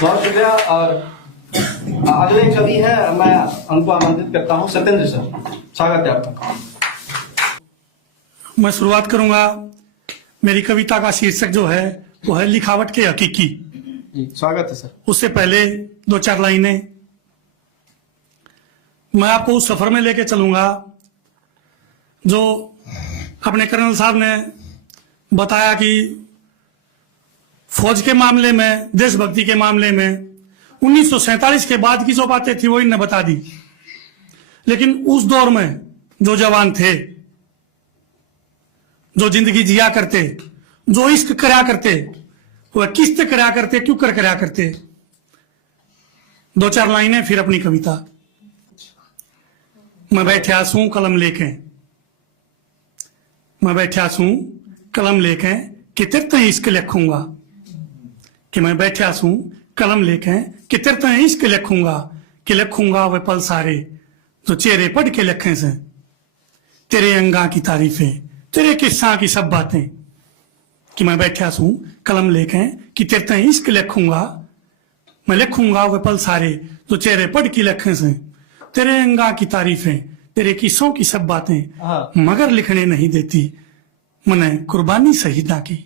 बहुत शुक्रिया। और अगले कवि है, मैं उनको आमंत्रित करता हूँ। सत्येंद्र सर, स्वागत है आपका। मैं शुरुआत करूंगा। मेरी कविता का शीर्षक जो है वो है लिखावट के हकीकी। स्वागत है सर। उससे पहले दो चार लाइनें मैं आपको उस सफर में लेके चलूंगा जो अपने कर्नल साहब ने बताया कि फौज के मामले में, देशभक्ति के मामले में 1947 के बाद की जो बातें थी वो इन्हें बता दी। लेकिन उस दौर में जो जवान थे, जो जिंदगी जिया करते, जो इश्क करा करते, वह किस्त करा करते, क्यों करा करते। दो चार लाइनें फिर अपनी कविता। मैं बैठा सूं कलम लेके, मैं बैठा सूं कलम लेके कि तेरे इश्क लिखूंगा, कि मैं बैठा सूं कलम लेके कि तेरे इश्क लिखूंगा, कि लिखूंगा वे पल सारे जो चेहरे पढ़ के लिखे से, तेरे अंगा की तारीफें, तेरे किस्सा की सब बातें। कि मैं बैठा सूं कलम लेके कि तेरे इश्क लिखूंगा, मैं लिखूंगा वे पल सारे जो चेहरे पढ़ के लिखे से, तेरे अंगा की तारीफें, तेरे किस्सों की सब बातें, मगर लिखने नहीं देती मने कुर्बानी शहीदा की।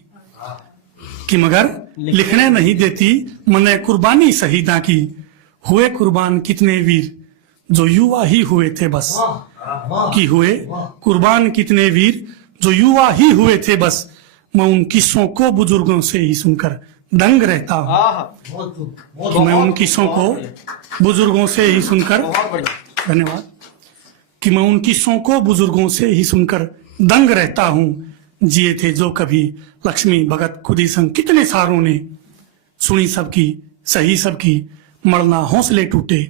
कि मगर लिखने नहीं देती मने कुर्बानी शहीदा की, हुए कुर्बान कितने वीर जो युवा ही हुए थे बस। कि हुए कुर्बान कितने वीर जो युवा ही हुए थे बस, मैं उन किस्सों को बुजुर्गों से ही सुनकर दंग रहता हूँ। कि मैं उन किस्सों को बुजुर्गों से ही सुनकर, धन्यवाद, कि मैं उन किस्सों को बुजुर्गों से ही सुनकर दंग रहता हूँ। जिए थे जो कभी लक्ष्मी भगत खुदी संग कितने सारों ने, सुनी सबकी सही सबकी मरना हौसले टूटे,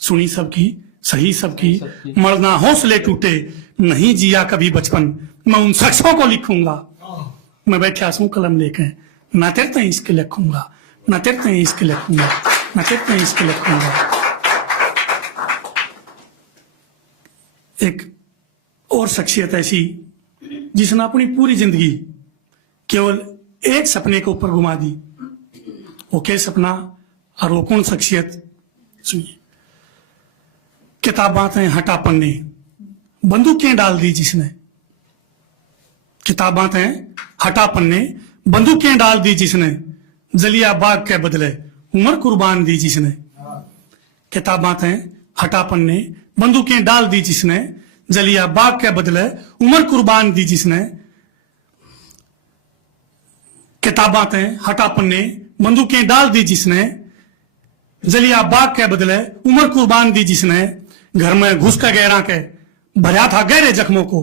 सुनी सबकी सही सबकी मरना हौसले टूटे, नहीं जिया कभी बचपन मैं उन शख्सों को लिखूंगा। मैं बैठा सूं कलम लेके ना तेरे इश्क लिखूंगा, ना तेरे इश्क लिखूंगा, ना तेरे इश्क लिखूंगा। एक और शख्सियत ऐसी जिसने अपनी पूरी जिंदगी केवल एक सपने के ऊपर घुमा दी। वो क्या सपना और वो कौन शख्सियत, सुनिए। किताबातें हटा पन्ने बंदूकें डाल दी जिसने, किताबातें हटा पन्ने बंदूकें डाल दी जिसने, जलिया बाग के बदले उम्र कुर्बान दी जिसने। किताबातें हटा पन्ने बंदूकें डाल दी जिसने, जलिया बाग के बदले उम्र कुर्बान दी जिसने। किताबातें हटा पन्ने बंदूकें डाल दी जिसने, जलिया बाग के बदले उम्र कुर्बान दी जिसने। घर में घुस का गहरा के भरा था गहरे जख्मों को,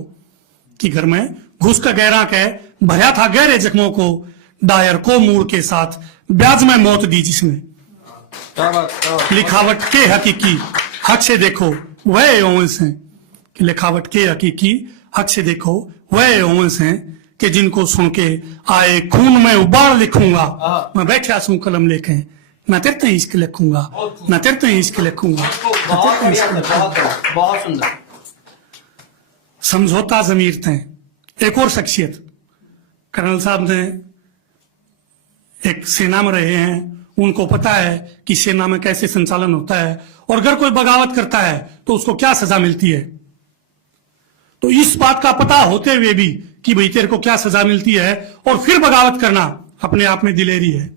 कि घर में घुस का गहरा के भरा था गहरे जख्मों को, डायर को मूड के साथ ब्याज में मौत दी जिसने। लिखावट के हकीकी हक से देखो वह ओवेंस हैं, कि लिखावट के हकीकी हक से देखो वह ओवेंस हैं, कि जिनको सुन के आए खून में उबाल लिखूंगा। मैं बैठा सूं कलम लेके ना तेरे इश्क लिखूंगा, ना तेरे इश्क लिखूंगा। बहुत सुंदर। समझौता ज़मीर थे एक और शख्सियत। कर्नल साहब ने एक सेना में रहे हैं, उनको पता है कि सेना में कैसे संचालन होता है और अगर कोई बगावत करता है तो उसको क्या सजा मिलती है। तो इस बात का पता होते हुए भी कि भाई तेरे को क्या सजा मिलती है और फिर बगावत करना अपने आप में दिलेरी है।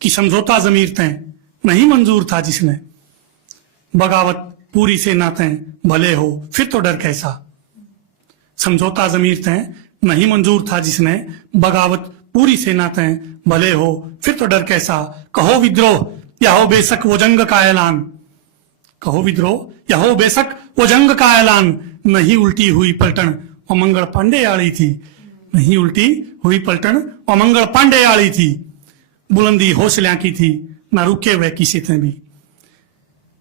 कि समझौता ज़मीर थे नहीं मंजूर था जिसने, बगावत पूरी सेना थे भले हो फिर तो डर कैसा। समझौता ज़मीर थे नहीं मंजूर था जिसने, बगावत पूरी सेना थे भले हो फिर तो डर कैसा। कहो विद्रोह या हो बेशक वो जंग का ऐलान, कहो विद्रोह या हो बेशक वो जंग का ऐलान, नहीं उल्टी हुई पलटन अमंगल पांडे आली थी, नहीं उल्टी हुई पलटन अमंगल पांडे आली थी। बुलंदी हौसला की थी ना रुके वह किसी थे भी,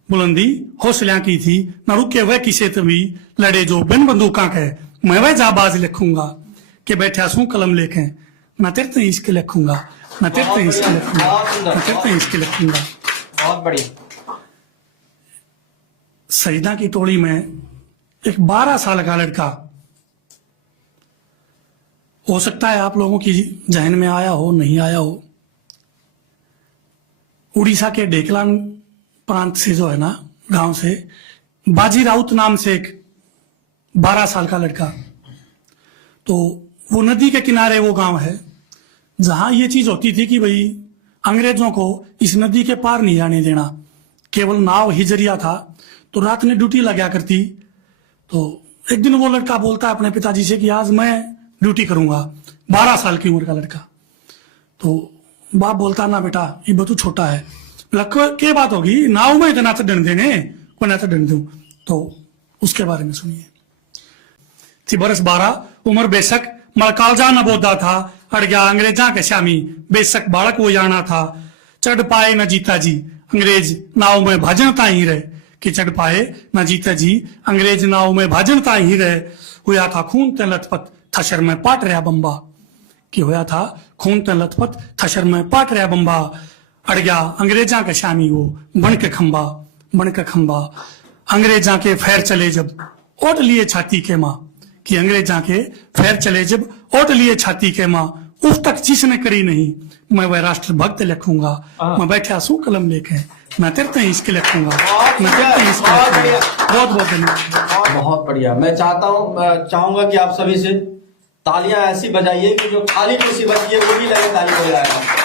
बुलंदी हौसला की थी ना रुके वह किसी थे भी। लड़े जो बिन बंदूका के मैं वह जाबाज लिखूंगा, कि बैठा सूं कलम लेके ना तेरे इश्क लिखूंगा, ना तेरे इश्क लिखूंगा, ना तेरे इश्क लिखूंगा। बहुत बढ़िया। सजदा की टोली में एक 12 साल का लड़का, हो सकता है आप लोगों की जहन में आया हो नहीं आया हो, उड़ीसा के डेकलान प्रांत से जो है ना, गांव से बाजी राउत नाम से एक 12 साल का लड़का, तो वो नदी के किनारे वो गांव है जहां ये चीज होती थी कि भाई अंग्रेजों को इस नदी के पार नहीं जाने देना, केवल नाव ही जरिया था। तो रात में ड्यूटी लगा करती। तो एक दिन वो लड़का बोलता है अपने पिताजी से कि आज मैं ड्यूटी करूंगा, 12 साल की उम्र का लड़का। तो बाप बोलता ना बेटा ये बतू छोटा है, क्या बात होगी नाव में इतना तो डंड देने को ना तो डंड दूं। तो उसके बारे में सुनिए। थी बरस 12 उम्र बेशक मड़कालजा न बोधा था, अड़ गया अंग्रेजा के श्यामी बेशक बालक वो जाना था। चढ़ पाए न जीता जी अंग्रेज नाव में भाजनता ही रहे, कि चढ़ पाए न जीता जी अंग्रेज नाव में भाजनता ही रहे। हुआ था खून ते लथपथ थशर में पाट रहा बम्बा, कि होया था खून ते लथपथ थशर में पाट रहा बम्बा। अड़ गया अंग्रेजा के श्यामी वो बन के खंबा। अंग्रेजा के फैर चले जब ओट लिए छाती के माँ, कि अंग्रेजा के फैर चले जब ओट लिए छाती के माँ। उस तक जिसने करी नहीं मैं वह राष्ट्रभक्त लिखूंगा, मैं बैठा सू कलम लेके मैं तेरे इसके लिखूंगा, मैं तेरे इसके लिखूंगा। बहुत बहुत धन्यवाद। बहुत बढ़िया। मैं चाहूंगा कि आप सभी से तालियां ऐसी बजाइए कि जो खाली कुर्सी बची है वो भी लगे ताली बजाएगा।